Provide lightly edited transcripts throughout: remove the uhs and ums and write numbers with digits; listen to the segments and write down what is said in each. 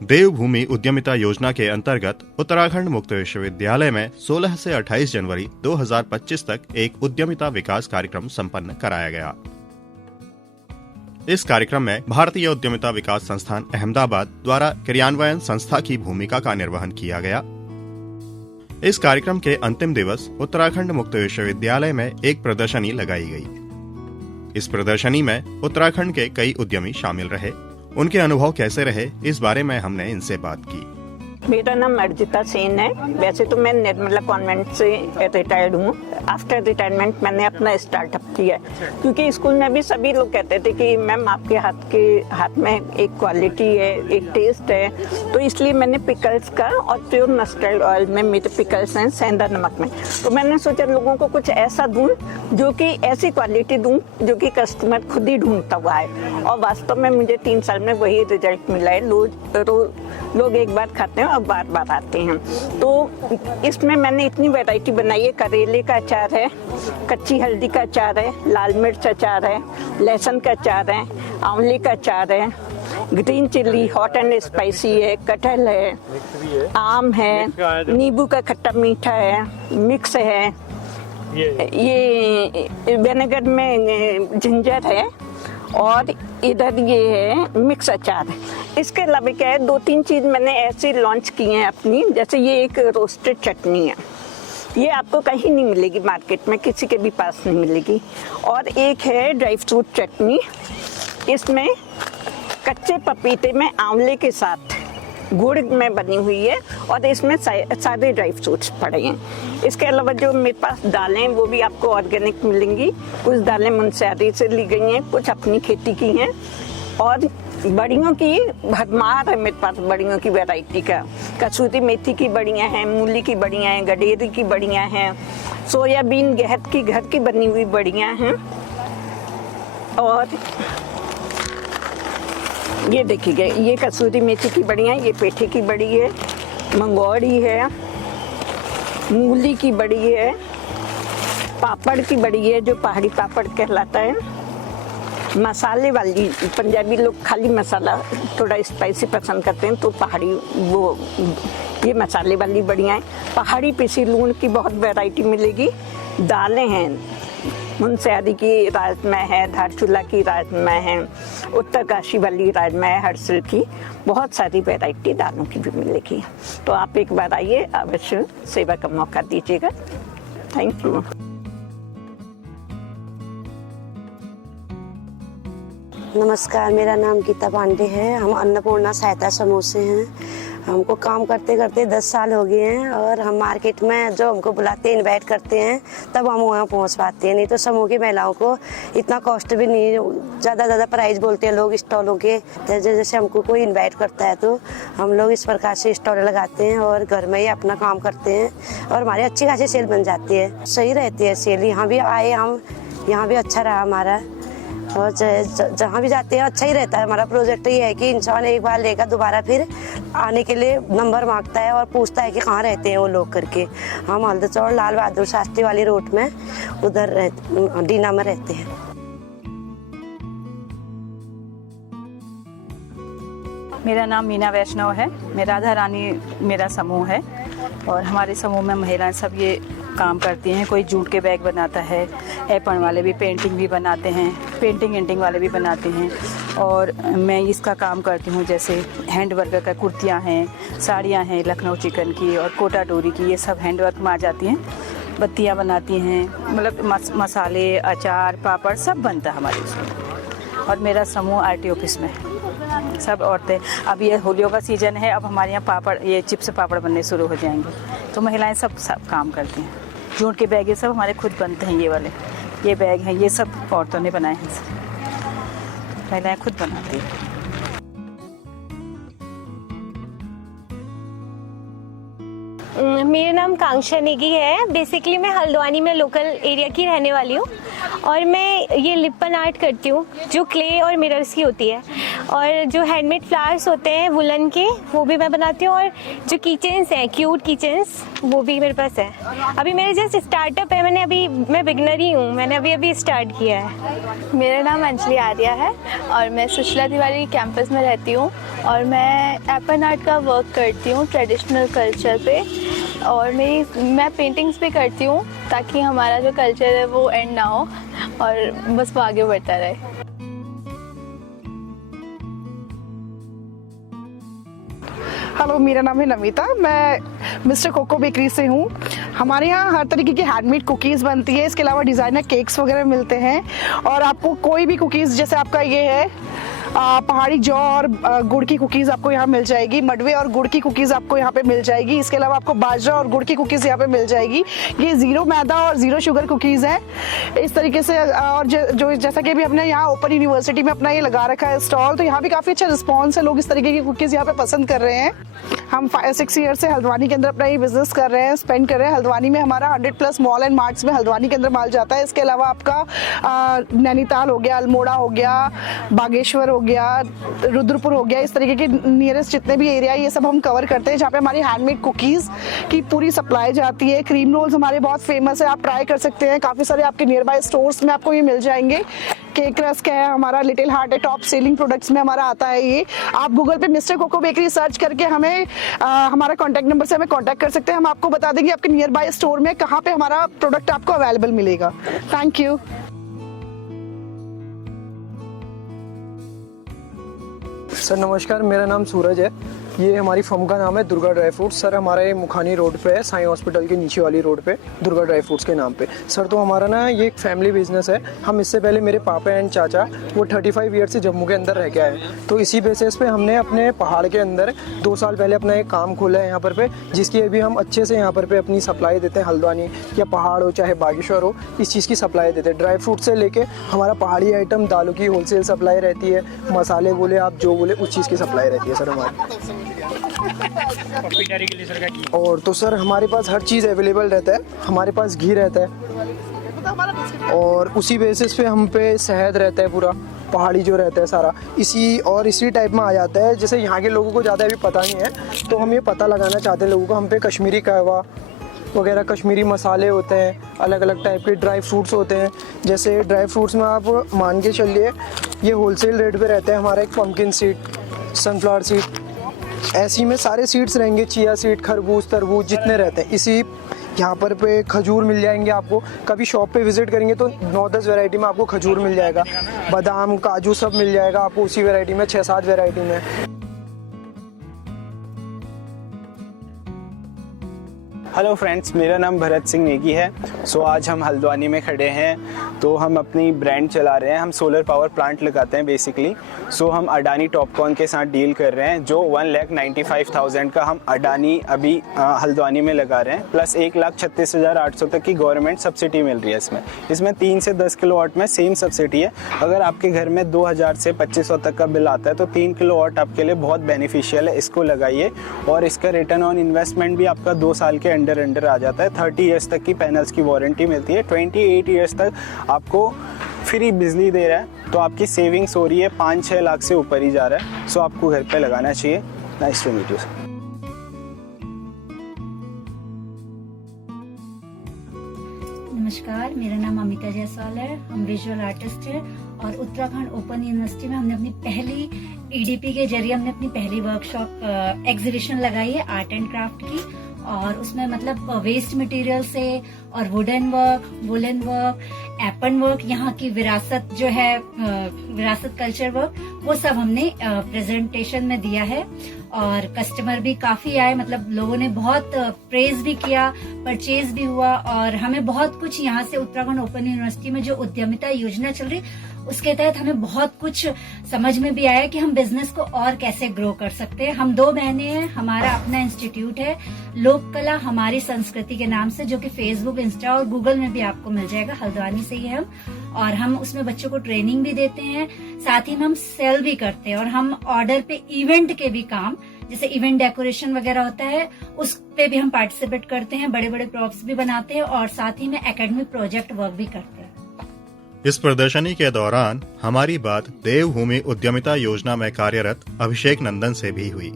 देवभूमि उद्यमिता योजना के अंतर्गत उत्तराखंड मुक्त विश्वविद्यालय में 16 से 28 जनवरी 2025 तक एक उद्यमिता विकास कार्यक्रम संपन्न कराया गया। इस कार्यक्रम में भारतीय उद्यमिता विकास संस्थान अहमदाबाद द्वारा क्रियान्वयन संस्था की भूमिका का निर्वहन किया गया। इस कार्यक्रम के अंतिम दिवस उत्तराखंड मुक्त विश्वविद्यालय में एक प्रदर्शनी लगाई गई। इस प्रदर्शनी में उत्तराखंड के कई उद्यमी शामिल रहे। उनके अनुभव कैसे रहे, इस बारे में हमने इनसे बात की। मेरा नाम अर्जिता सेन है। वैसे तो मैं निर्मला कॉन्वेंट से रिटायर्ड हूँ। आफ्टर रिटायरमेंट मैंने अपना स्टार्टअप किया, क्योंकि स्कूल में भी सभी लोग कहते थे कि मैम आपके हाथ में एक क्वालिटी है, एक टेस्ट है, तो इसलिए मैंने पिकल्स का और प्योर मस्टर्ड ऑयल में मेरे पिकल्स हैं, सेंधा नमक में। तो मैंने सोचा लोगों को कुछ ऐसा दूं जो कि ऐसी क्वालिटी दूं जो कि कस्टमर खुद ही ढूंढता हुआ है, और वास्तव में मुझे 3 साल में वही रिजल्ट मिला है। लोग एक बार खाते हैं और बार बार आते हैं। तो इसमें मैंने इतनी वैरायटी बनाई है। करेले का अचार है, कच्ची हल्दी का अचार है, लाल मिर्च अचार है, लहसुन का अचार है, आंवले का अचार है, green chilli hot and spicy है, कटहल है, आम है, नींबू का खट्टा मीठा है, मिक्स है, ये विनेगर में जिंजर है, और इधर ये है मिक्स अचार है। इसके अलावा क्या है, 2-3 चीज़ मैंने ऐसी लॉन्च की हैं अपनी। जैसे ये एक रोस्टेड चटनी है, ये आपको कहीं नहीं मिलेगी मार्केट में, किसी के भी पास नहीं मिलेगी। और एक है ड्राई फ्रूट चटनी, इसमें कच्चे पपीते में आंवले के साथ गुड़ में बनी हुई है, और इसमें सारे ड्राई फ्रूट्स पड़े हैं। इसके अलावा जो मेरे पास दालें वो भी आपको ऑर्गेनिक मिलेंगी। कुछ दालें मुनस्यारी से ली गई हैं, कुछ अपनी खेती की हैं, और बड़ियों की भरमार है मेरे पास। बड़ियों की वैरायटी का कसूरी मेथी की बड़ियाँ हैं, मूली की बड़ियाँ हैं, गडेरी की बड़ियाँ हैं, सोयाबीन गेहूं की घर की बनी हुई बड़ियाँ हैं। और ये देखिए, ये कसूरी मेथी की बड़ियाँ, ये पेठे की बड़ी है, मंगोड़ी है, मूली की बड़ी है, पापड़ की बड़ी है जो पहाड़ी पापड़ कहलाता है, मसाले वाली। पंजाबी लोग खाली मसाला थोड़ा स्पाइसी पसंद करते हैं, तो पहाड़ी वो ये मसाले वाली बढ़िया है। पहाड़ी पिसी लूण की बहुत वैरायटी मिलेगी। दालें हैं, मुनस्यारी की राजमा है, धारचूला की राजमा है, उत्तरकाशी वाली राजमा है, हर्षिल की। बहुत सारी वैरायटी दालों की भी मिलेगी। तो आप एक बार आइए, अवश्य सेवा का मौका दीजिएगा। Thank you. नमस्कार, मेरा नाम गीता पांडे है। हम अन्नपूर्णा सहायता समूह से हैं। हमको काम करते करते 10 साल हो गए हैं, और हम मार्केट में जो हमको बुलाते हैं, इनवाइट करते हैं, तब हम वहाँ पहुँच पाते हैं। नहीं तो समूह की महिलाओं को इतना कॉस्ट भी नहीं, ज़्यादा प्राइस बोलते हैं लोग स्टॉलों के। जैसे हमको कोई इनवाइट करता है तो हम लोग इस प्रकार से स्टॉल लगाते हैं और घर में ही अपना काम करते हैं, और हमारी अच्छी खासी सेल बन जाती है। सही रहती है सेल। यहाँ भी आए हम, यहाँ भी अच्छा रहा हमारा, और जहाँ भी जाते हैं अच्छा ही रहता है। हमारा प्रोजेक्ट ये है कि इंसान एक बार लेगा, दोबारा फिर आने के लिए नंबर मांगता है और पूछता है कि कहाँ रहते हैं वो लोग करके। हम हल्दचौड़ लाल बहादुर शास्त्री वाली रोड में उधर डीना में रहते हैं। मेरा नाम मीना वैष्णव है। मेरा राधा रानी मेरा समूह है, और हमारे समूह में महिलाएं सब ये काम करती हैं। कोई जूट के बैग बनाता है, एपन वाले भी पेंटिंग भी बनाते हैं, पेंटिंग वाले भी बनाते हैं, और मैं इसका काम करती हूँ। जैसे हैंड वर्क का कुर्तियाँ हैं, साड़ियाँ हैं लखनऊ चिकन की और कोटा डोरी की, ये सब हैंड वर्क में आ जाती हैं। बत्तियाँ बनाती हैं, मतलब मसाले, अचार, पापड़ सब बनता है हमारे इसमें। और मेरा समूह RT ऑफिस में है। सब औरतें, अब ये होलियों का सीज़न है, अब हमारे यहाँ पापड़, ये चिप्स पापड़ बनने शुरू हो जाएंगे, तो महिलाएं सब काम करती हैं। जूट के बैग ये सब हमारे खुद बनते हैं। ये वाले ये बैग हैं, ये सब औरतों ने बनाए हैं, महिलाएं खुद बनाती हैं। मेरा नाम कांक्षा नेगी है। बेसिकली मैं हल्द्वानी में लोकल एरिया की रहने वाली हूँ और मैं ये लिपन आर्ट करती हूँ जो क्ले और मिरर्स की होती है, और जो हैंडमेड फ्लावर्स होते हैं वुलन के वो भी मैं बनाती हूँ, और जो किचन्स हैं क्यूट किचन्स वो भी मेरे पास है। अभी मेरे जस्ट स्टार्टअप है, मैं बिगनर ही हूँ, मैंने अभी स्टार्ट किया है। मेरा नाम अंजलि आर्या है और मैं सुशीला तिवारी कैंपस में रहती हूँ और मैं एपन आर्ट का वर्क करती हूँ ट्रेडिशनल कल्चर पे, और मैं पेंटिंग्स भी करती हूँ ताकि हमारा जो कल्चर है वो एंड ना हो और बस वो आगे बढ़ता रहे। हेलो, मेरा नाम है नमिता, मैं मिस्टर कोको बेकरी से हूँ। हमारे यहाँ हर तरीके की हैंडमेड कुकीज़ बनती है, इसके अलावा डिज़ाइनर केक्स वगैरह मिलते हैं, और आपको कोई भी कुकीज़ जैसे आपका ये है पहाड़ी जौ और गुड़ की कुकीज़ आपको यहाँ मिल जाएगी, मडवे और गुड़ की कुकीज़ आपको यहाँ पे मिल जाएगी। इसके अलावा आपको बाजरा और गुड़ की कुकीज़ यहाँ पे मिल जाएगी। ये ज़ीरो मैदा और ज़ीरो शुगर कुकीज़ हैं इस तरीके से। और जो जैसा कि अभी हमने यहाँ ओपन यूनिवर्सिटी में अपना ये लगा रखा है स्टॉल, तो यहाँ भी काफ़ी अच्छा रिस्पॉन्स है, लोग इस तरीके की कुकीज़ यहाँ पे पसंद कर रहे हैं। हम 5-6 ईयर से हल्द्वानी के अंदर अपना ये बिजनेस कर रहे हैं, स्पेंड कर रहे हैं। हल्द्वानी में हमारा 100+ मॉल एंड मार्ट्स में हल्द्वानी के अंदर माल जाता है। इसके अलावा आपका नैनीताल हो गया, अल्मोड़ा हो गया, बागेश्वर हो गया, रुद्रपुर हो गया, इस तरीके के नियरेस्ट जितने भी एरिया ये सब हम कवर करते हैं, जहाँ पे हमारी हैंडमेड कुकीज़ की पूरी सप्लाई जाती है। क्रीम रोल्स हमारे बहुत फेमस है, आप ट्राई कर सकते हैं, काफ़ी सारे आपके नियर बाय स्टोर्स में आपको ये मिल जाएंगे। केक रस्क है हमारा, लिटिल हार्ट है, टॉप सेलिंग प्रोडक्ट्स में हमारा आता है ये। आप गूगल पे मिस्टर कोको बेकरी सर्च करके हमें हमारा कॉन्टैक्ट नंबर से हमें कॉन्टैक्ट कर सकते हैं, हम आपको बता देंगे आपके नियर बाय स्टोर में कहाँ पे हमारा प्रोडक्ट आपको अवेलेबल मिलेगा। Thank you. सर नमस्कार, मेरा नाम सूरज है। ये हमारी फर्म का नाम है दुर्गा ड्राई फ्रूट्स। सर हमारा ये मुखानी रोड पे है, साई हॉस्पिटल के नीचे वाली रोड पे, दुर्गा ड्राई फ्रूट्स के नाम पे। सर तो हमारा ना ये एक फैमिली बिजनेस है। हम इससे पहले मेरे पापा एंड चाचा वो 35 ईयर से जम्मू के अंदर रह के आए, तो इसी बेसिस पे हमने अपने पहाड़ के अंदर 2 साल पहले अपना एक काम खोला है यहाँ पर पे, जिसकी अभी हम अच्छे से यहाँ पर पे अपनी सप्लाई देते हैं। हल्द्वानी या पहाड़ हो चाहे बागेश्वर हो, इस चीज़ की सप्लाई देते हैं। ड्राई फ्रूट से लेके हमारा पहाड़ी आइटम, दालों की होलसेल सप्लाई रहती है, मसाले बोले आप जो बोले उस चीज़ की सप्लाई रहती है सर हमारी। और तो सर हमारे पास हर चीज़ अवेलेबल रहता है। हमारे पास घी रहता है और उसी बेसिस पे हम पे शहद रहता है, पूरा पहाड़ी जो रहता है सारा इसी टाइप में आ जाता है। जैसे यहाँ के लोगों को ज़्यादा अभी पता नहीं है, तो हम ये पता लगाना चाहते हैं लोगों को। हम पे कश्मीरी कहवा वगैरह, कश्मीरी मसाले होते हैं, अलग अलग टाइप के ड्राई फ्रूट्स होते हैं। जैसे ड्राई फ्रूट्स में आप मान के चलिए ये होलसेल रेट पे रहता है हमारा। एक पम्पकिन सीड, सनफ्लावर सीड, ऐसी में सारे सीड्स रहेंगे, चिया सीड, खरबूज, तरबूज जितने रहते हैं। इसी यहाँ पर पे खजूर मिल जाएंगे आपको। कभी शॉप पे विजिट करेंगे तो 9-10 वैरायटी में आपको खजूर मिल जाएगा, बादाम, काजू सब मिल जाएगा आपको उसी वैरायटी में, 6-7 वैरायटी में। हेलो फ्रेंड्स, मेरा नाम भरत सिंह नेगी है। आज हम हल्द्वानी में खड़े हैं, तो हम अपनी ब्रांड चला रहे हैं। हम सोलर पावर प्लांट लगाते हैं बेसिकली। हम अडानी टॉपकॉन के साथ डील कर रहे हैं, जो 1,95,000 का हम अडानी अभी हल्द्वानी में लगा रहे हैं, प्लस 1,36,800 तक की गवर्नमेंट सब्सिडी मिल रही है इसमें 3 से 10 किलोवाट में सेम सब्सिडी है। अगर आपके घर में 2,000 से 2,500 तक का बिल आता है तो 3 किलोवाट आपके लिए बहुत बेनिफिशियल है, इसको लगाइए। और इसका रिटर्न ऑन इन्वेस्टमेंट भी आपका 2 साल के अंडर आ जाता है। 30 ईयर्स तक की पैनल्स की वारंटी मिलती है। 28 ईयर्स तक आपको फ्री बिजली दे रहा है, तो आपकी सेविंग्स हो रही है 5-6 लाख से ऊपर ही जा रहा है। आपको घर पे लगाना चाहिए। Nice to meet you. नमस्कार, मेरा नाम अमिता जायसवाल है। हम विजुअल आर्टिस्ट हैं और उत्तराखंड ओपन यूनिवर्सिटी में हमने अपनी पहली EDP के जरिए हमने अपनी पहली वर्कशॉप एग्जीबिशन लगाई है आर्ट एंड क्राफ्ट की। और उसमें मतलब वेस्ट मटेरियल से और wooden work, woollen work, aipan work, यहाँ की विरासत जो है विरासत कल्चर वर्क, वो सब हमने प्रेजेंटेशन में दिया है। और कस्टमर भी काफी आए, मतलब लोगों ने बहुत प्रेज भी किया, परचेज भी हुआ। और हमें बहुत कुछ यहाँ से उत्तराखंड ओपन यूनिवर्सिटी में जो उद्यमिता योजना चल रही उसके तहत हमें बहुत कुछ समझ में भी आया कि हम बिजनेस को और कैसे ग्रो कर सकते हैं। हम 2 बहनें हैं, हमारा अपना इंस्टीट्यूट है लोक कला हमारी संस्कृति के नाम से, जो कि फेसबुक, इंस्टा और गूगल में भी आपको मिल जाएगा। हल्द्वानी से ही है हम, और हम उसमें बच्चों को ट्रेनिंग भी देते हैं, साथ ही में हम सेल भी करते हैं। और हम ऑर्डर पे इवेंट के भी काम जैसे इवेंट डेकोरेशन वगैरह होता है उस पे भी हम पार्टिसिपेट करते हैं, बड़े बड़े प्रॉप्स भी बनाते हैं और साथ ही में एकेडमिक प्रोजेक्ट वर्क भी करते हैं। इस प्रदर्शनी के दौरान हमारी बात देवभूमि उद्यमिता योजना में कार्यरत अभिषेक नंदन से भी हुई।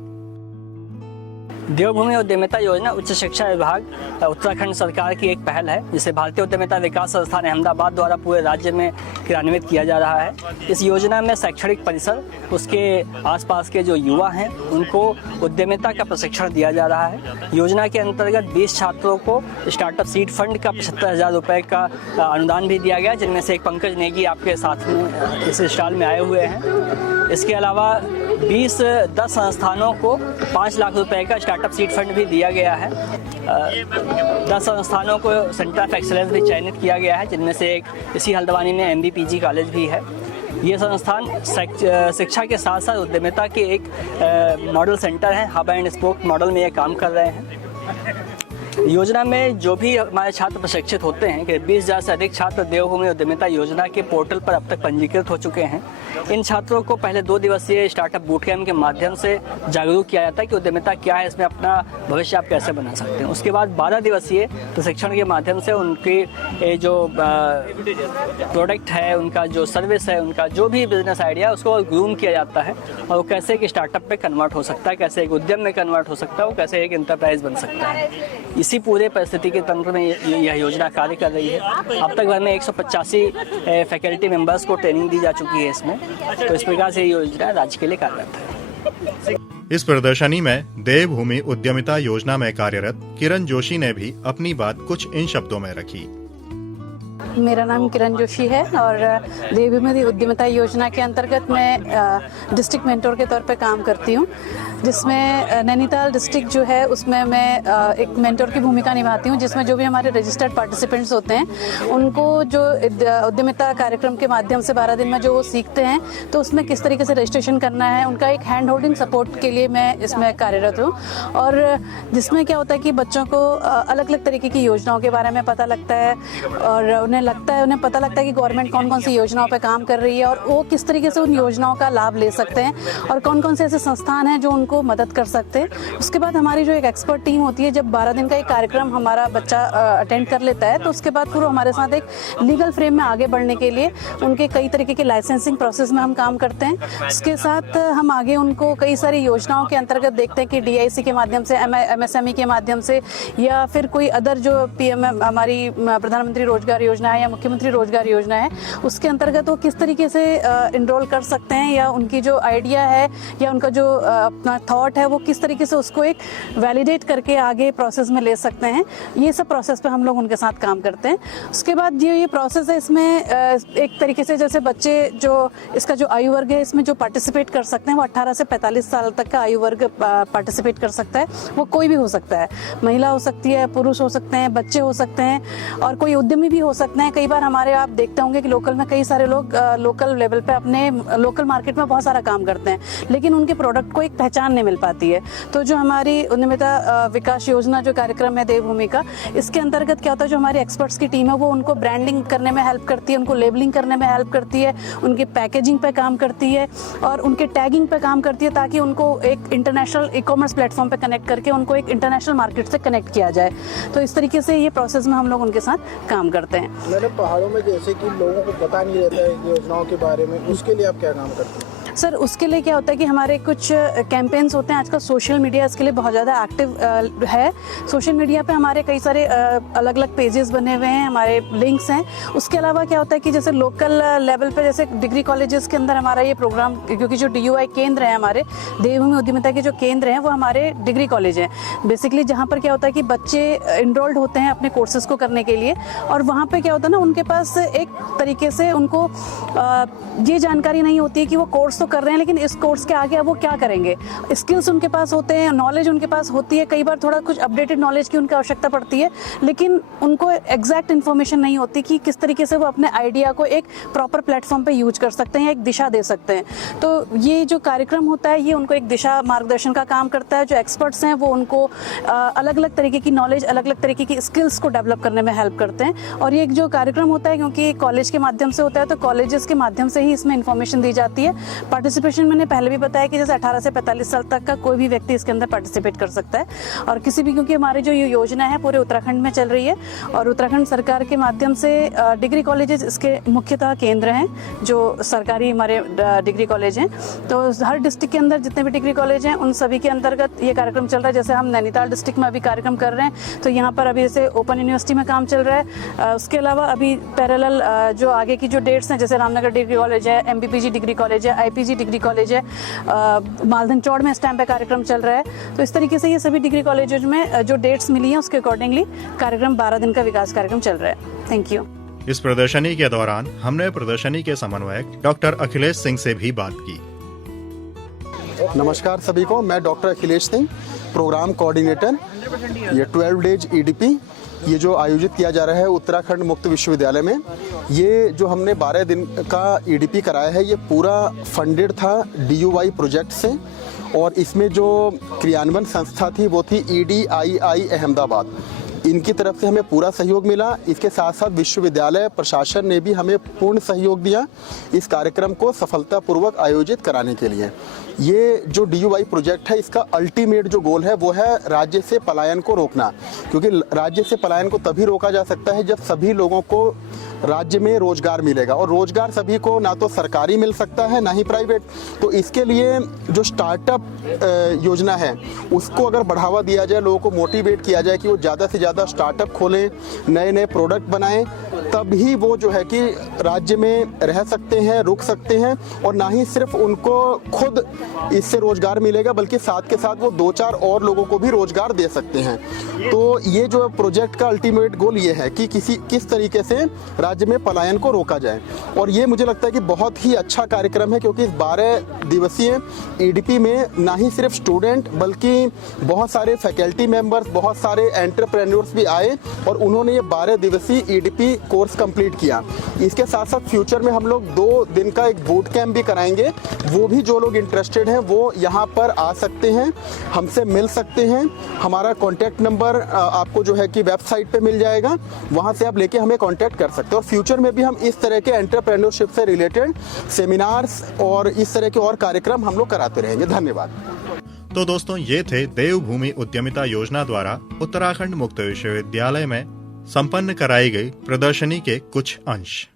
देवभूमि उद्यमिता योजना उच्च शिक्षा विभाग उत्तराखंड सरकार की एक पहल है, जिसे भारतीय उद्यमिता विकास संस्थान अहमदाबाद द्वारा पूरे राज्य में क्रियान्वित किया जा रहा है। इस योजना में शैक्षणिक परिसर, उसके आसपास के जो युवा हैं उनको उद्यमिता का प्रशिक्षण दिया जा रहा है। योजना के अंतर्गत 20 छात्रों को स्टार्टअप सीड फंड का 75,000 रुपये का अनुदान भी दिया गया, जिनमें से एक पंकज नेगी आपके साथ में इस स्टॉल में आए हुए हैं। इसके अलावा 10 संस्थानों को 5 लाख रुपए का स्टार्टअप सीड फंड भी दिया गया है। 10 संस्थानों को सेंटर ऑफ एक्सीलेंस भी चयनित किया गया है, जिनमें से एक इसी हल्द्वानी में MBPG कॉलेज भी है। ये संस्थान शिक्षा के साथ साथ उद्यमिता के एक मॉडल सेंटर है, हब एंड स्पोक मॉडल में ये काम कर रहे हैं। योजना में जो भी हमारे छात्र प्रशिक्षित होते हैं कि 20,000 से अधिक छात्र देवभूमि उद्यमिता योजना के पोर्टल पर अब तक पंजीकृत हो चुके हैं। इन छात्रों को पहले 2 दिवसीय स्टार्टअप बूट कैंप के माध्यम से जागरूक किया जाता है कि उद्यमिता क्या है, इसमें अपना भविष्य आप कैसे बना सकते हैं। उसके बाद 12 दिवसीय प्रशिक्षण के माध्यम से उनकी जो प्रोडक्ट है, उनका जो सर्विस है, उनका जो भी बिजनेस आइडिया है उसको ग्रूम किया जाता है और वो कैसे एक स्टार्टअप पे कन्वर्ट हो सकता है, कैसे एक उद्यम में कन्वर्ट हो सकता है, वो कैसे एक एंटरप्राइज बन सकता है। इसी पूरे परिस्थिति के तंत्र में यह योजना कार्य कर रही है। अब तक भर में 185 फैकल्टी मेंबर्स को ट्रेनिंग दी जा चुकी है इसमें। तो इस प्रकार से ये योजना राज्य के लिए कार्यरत है। इस प्रदर्शनी में देवभूमि उद्यमिता योजना में कार्यरत किरण जोशी ने भी अपनी बात कुछ इन शब्दों में रखी। मेरा नाम किरण जोशी है और देवभूमि उद्यमिता योजना के अंतर्गत मैं डिस्ट्रिक्ट मेंटोर के तौर पे काम करती हूँ, जिसमें नैनीताल डिस्ट्रिक्ट जो है उसमें मैं एक मेंटोर की भूमिका निभाती हूँ, जिसमें जो भी हमारे रजिस्टर्ड पार्टिसिपेंट्स होते हैं उनको जो उद्यमिता कार्यक्रम के माध्यम से 12 दिन में जो वो सीखते हैं तो उसमें किस तरीके से रजिस्ट्रेशन करना है, उनका एक हैंड होल्डिंग सपोर्ट के लिए मैं इसमें कार्यरत हूँ। और जिसमें क्या होता है कि बच्चों को अलग अलग तरीके की योजनाओं के बारे में पता लगता है और उन्हें पता लगता है कि गवर्नमेंट कौन कौन सी योजनाओं पर काम कर रही है और वो किस तरीके से उन योजनाओं का लाभ ले सकते हैं और कौन कौन से ऐसे संस्थान हैं जो उनको मदद कर सकते हैं। उसके बाद हमारी जो एक एक्सपर्ट टीम होती है, जब 12 दिन का एक कार्यक्रम हमारा बच्चा अटेंड कर लेता है तो उसके बाद फिर वो हमारे साथ एक लीगल फ्रेम में आगे बढ़ने के लिए उनके कई तरीके के लाइसेंसिंग प्रोसेस में हम काम करते हैं। इसके साथ हम आगे उनको कई सारी योजनाओं के अंतर्गत देखते हैं कि DIC के माध्यम से, MSME के माध्यम से या फिर कोई अदर जो PM हमारी प्रधानमंत्री रोजगार योजना है या मुख्यमंत्री रोजगार योजना है उसके अंतर्गत वो किस तरीके से इनरोल कर सकते हैं या उनकी जो आइडिया है या उनका जो अपना थॉट है वो किस तरीके से उसको एक वैलिडेट करके आगे प्रोसेस में ले सकते हैं। ये सब प्रोसेस पे हम लोग उनके साथ काम करते हैं। उसके बाद ये प्रोसेस है, इसमें एक तरीके से जैसे बच्चे जो इसका जो आयु वर्ग है इसमें जो पार्टिसिपेट कर सकते हैं वो 18 से 45 साल तक का आयु वर्ग पार्टिसिपेट कर सकता है। वो कोई भी हो सकता है, महिला हो सकती है, पुरुष हो सकते हैं, बच्चे हो सकते हैं और कोई उद्यमी भी हो सकते हैं। कई बार हमारे आप देखते होंगे कि लोकल में कई सारे लोग लोकल लेवल पे अपने लोकल मार्केट में बहुत सारा काम करते हैं लेकिन उनके प्रोडक्ट को एक पहचान नहीं मिल पाती है। तो जो हमारी उद्यमिता विकास योजना जो कार्यक्रम है देवभूमि का, इसके अंतर्गत क्या होता है, जो हमारी एक्सपर्ट्स की टीम है वो उनको ब्रांडिंग करने में हेल्प करती है, उनको लेबलिंग करने में हेल्प करती है, उनकी पैकेजिंग पे काम करती है और उनके टैगिंग पे काम करती है ताकि उनको एक इंटरनेशनल ई-कॉमर्स प्लेटफॉर्म पे कनेक्ट करके उनको एक इंटरनेशनल मार्केट से कनेक्ट किया जाए। तो इस तरीके से ये प्रोसेस में हम लोग उनके साथ काम करते हैं। मैंने पहाड़ों में जैसे कि लोगों को पता नहीं रहता है योजनाओं के बारे में, उसके लिए आप क्या काम करते हैं? सर, उसके लिए क्या होता है कि हमारे कुछ कैंपेन्स होते हैं। आजकल सोशल मीडिया इसके लिए बहुत ज़्यादा एक्टिव है। सोशल मीडिया पे हमारे कई सारे अलग अलग पेजेस बने हुए हैं, हमारे लिंक्स हैं। उसके अलावा क्या होता है कि जैसे लोकल लेवल पे जैसे डिग्री कॉलेजेस के अंदर हमारा ये प्रोग्राम, क्योंकि जो DUI केंद्र है हमारे देवभूमि उद्यमिता के जो केंद्र हैं वो हमारे डिग्री कॉलेज हैं बेसिकली, जहाँ पर क्या होता है कि बच्चे इनरोल्ड होते हैं अपने कोर्सेज को करने के लिए और वहाँ पर क्या होता है ना, उनके पास एक तरीके से उनको ये जानकारी नहीं होती है कि वो कोर्स कर रहे हैं लेकिन इस कोर्स के आगे अब वो क्या करेंगे। स्किल्स उनके पास होते हैं, नॉलेज उनके पास होती है, कई बार थोड़ा कुछ अपडेटेड नॉलेज की उनको आवश्यकता पड़ती है लेकिन उनको एग्जैक्ट इन्फॉर्मेशन नहीं होती कि किस तरीके से वो अपने आइडिया को एक प्रॉपर प्लेटफॉर्म पे यूज कर सकते हैं या एक दिशा दे सकते हैं। तो ये जो कार्यक्रम होता है ये उनको एक दिशा मार्गदर्शन का काम करता है। जो एक्सपर्ट्स हैं वो उनको अलग अलग तरीके की नॉलेज, अलग अलग तरीके की स्किल्स को डेवलप करने में हेल्प करते हैं। और ये जो कार्यक्रम होता है क्योंकि कॉलेज के माध्यम से होता है तो कॉलेजेस के माध्यम से ही इसमें इन्फॉर्मेशन दी जाती है। पार्टिसिपेशन मैंने पहले भी बताया कि जैसे 18 से 45 साल तक का कोई भी व्यक्ति इसके अंदर पार्टिसिपेट कर सकता है और किसी भी, क्योंकि हमारी जो ये योजना है पूरे उत्तराखंड में चल रही है और उत्तराखंड सरकार के माध्यम से डिग्री कॉलेजेस इसके मुख्यतः केंद्र हैं, जो सरकारी हमारे डिग्री कॉलेज हैं। तो हर डिस्ट्रिक्ट के अंदर जितने भी डिग्री कॉलेज हैं उन सभी के अंतर्गत ये कार्यक्रम चल रहा है। जैसे हम नैनीताल डिस्ट्रिक्ट में अभी कार्यक्रम कर रहे हैं, तो यहाँ पर अभी जैसे ओपन यूनिवर्सिटी में काम चल रहा है। उसके अलावा अभी पैरेलल जो आगे की जो डेट्स हैं, जैसे रामनगर डिग्री कॉलेज है, MPPG डिग्री कॉलेज है, IPG डिग्री कॉलेज है, मालधन चौड़ में इस टाइम पे कार्यक्रम चल रहा है। तो इस तरीके से ये सभी डिग्री कॉलेज में जो डेट्स मिली हैं उसके अकॉर्डिंगली कार्यक्रम 12 दिन का विकास कार्यक्रम चल रहा है। Thank you. इस प्रदर्शनी के दौरान हमने प्रदर्शनी के समन्वयक डॉक्टर अखिलेश सिंह से भी बात की। नमस्कार सभी को, मैं doctor Akhilesh Singh, programme coordinator, ये 12 डेज EDP ये जो आयोजित किया जा रहा है उत्तराखंड मुक्त विश्वविद्यालय में। ये जो हमने 12 दिन का EDP कराया है ये पूरा फंडेड था DUI प्रोजेक्ट से और इसमें जो क्रियान्वयन संस्था थी वो थी EDII अहमदाबाद। इनकी तरफ से हमें पूरा सहयोग मिला। इसके साथ साथ विश्वविद्यालय प्रशासन ने भी हमें पूर्ण सहयोग दिया इस कार्यक्रम को सफलतापूर्वक आयोजित कराने के लिए। ये जो DUI प्रोजेक्ट है इसका अल्टीमेट जो गोल है वो है राज्य से पलायन को रोकना, क्योंकि राज्य से पलायन को तभी रोका जा सकता है जब सभी लोगों को राज्य में रोजगार मिलेगा और रोजगार सभी को ना तो सरकारी मिल सकता है ना ही प्राइवेट। तो इसके लिए जो स्टार्टअप योजना है उसको अगर बढ़ावा दिया जाए, लोगों को मोटिवेट किया जाए कि वो ज़्यादा से ज़्यादा स्टार्टअप खोलें, नए नए प्रोडक्ट बनाएं, तभी वो जो है कि राज्य में रह सकते हैं, रुक सकते हैं और ना ही सिर्फ उनको खुद इससे रोजगार मिलेगा बल्कि साथ के साथ वो 2-4 और लोगों को भी रोजगार दे सकते हैं। तो ये जो प्रोजेक्ट का अल्टीमेट गोल ये है कि किस तरीके से राज्य में पलायन को रोका जाए और ये मुझे लगता है कि बहुत ही अच्छा कार्यक्रम है, क्योंकि इस 12 दिवसीय EDP में ना ही सिर्फ स्टूडेंट बल्कि बहुत सारे फैकल्टी मेंबर्स, बहुत सारे एंटरप्रेन्योर्स भी आए और उन्होंने ये 12 दिवसीय EDP कोर्स कंप्लीट किया। इसके साथ साथ फ्यूचर में हम लोग 2 दिन का एक बूट कैंप भी कराएंगे। वो भी जो लोग इंटरेस्टेड हैं वो यहाँ पर आ सकते हैं, हमसे मिल सकते हैं। हमारा कॉन्टैक्ट नंबर आपको जो है कि वेबसाइट पे मिल जाएगा, वहाँ से आप लेके हमें कॉन्टैक्ट कर सकते हैं। और फ्यूचर में भी हम इस तरह के एंटरप्रेन्योरशिप से रिलेटेड सेमिनार्स और इस तरह के और कार्यक्रम हम लोग कराते रहेंगे। धन्यवाद। तो दोस्तों, ये थे देवभूमि उद्यमिता योजना द्वारा उत्तराखंड मुक्त विश्वविद्यालय में संपन्न कराई गई प्रदर्शनी के कुछ अंश।